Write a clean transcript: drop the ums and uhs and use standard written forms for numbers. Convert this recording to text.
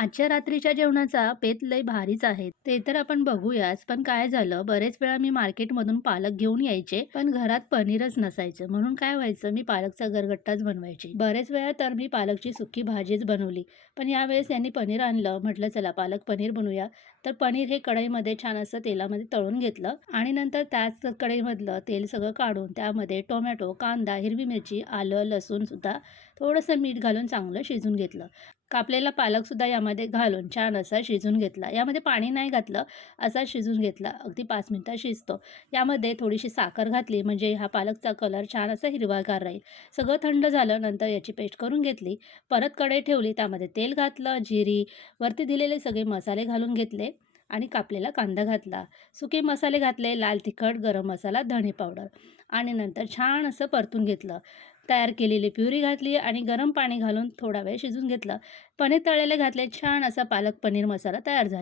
आजच्या रात्रीच्या जेवणाचा बेत लय भारीच आहे. ते तर आपण बघूयाच. पण काय झालं, बरेच वेळा मी मार्केटमधून पालक घेऊन यायचे, पण घरात पनीरच नसायचं. म्हणून काय व्हायचं, मी पालकचा गरगट्टाच बनवायची. बरेच वेळा तर मी पालकची सुकी भाजीच बनवली. पण यावेळेस यांनी पनीर आणलं. म्हटलं चला पालक पनीर बनवूया. तर पनीर हे कढईमध्ये छान असं तेलामध्ये तळून घेतलं आणि नंतर त्याच कढईमधलं तेल सगळं काढून त्यामध्ये टोमॅटो, कांदा, हिरवी मिरची, आलं, लसूण सुद्धा थोडंसं मीठ घालून चांगलं शिजवून घेतलं. कापलेला पालकसुद्धा यामध्ये घालून छान असा शिजवून घेतला. यामध्ये पाणी नाही घातलं, असा शिजवून घेतला. अगदी 5 मिनिटात शिजतो. यामध्ये थोडीशी साखर घातली म्हणजे हा पालकचा कलर छान असा हिरवागार राहील. सगळं थंड झालं, नंतर याची पेस्ट करून घेतली. परत कढई ठेवली, त्यामध्ये तेल घातलं, जिरी, वरती दिलेले सगळे मसाले घालून घेतले आणि कापलेला कांदा घातला. सुके मसाले घातले, लाल तिखट, गरम मसाला, धणे पावडर आणि नंतर छान असं परतून घेतलं. तयार केलेली प्युरी घातली आणि गरम पाणी घालून थोडा वेळ शिजवून घेतलं. पनीर तळलेले घातले. छान असा पालक पनीर मसाला तयार झाला.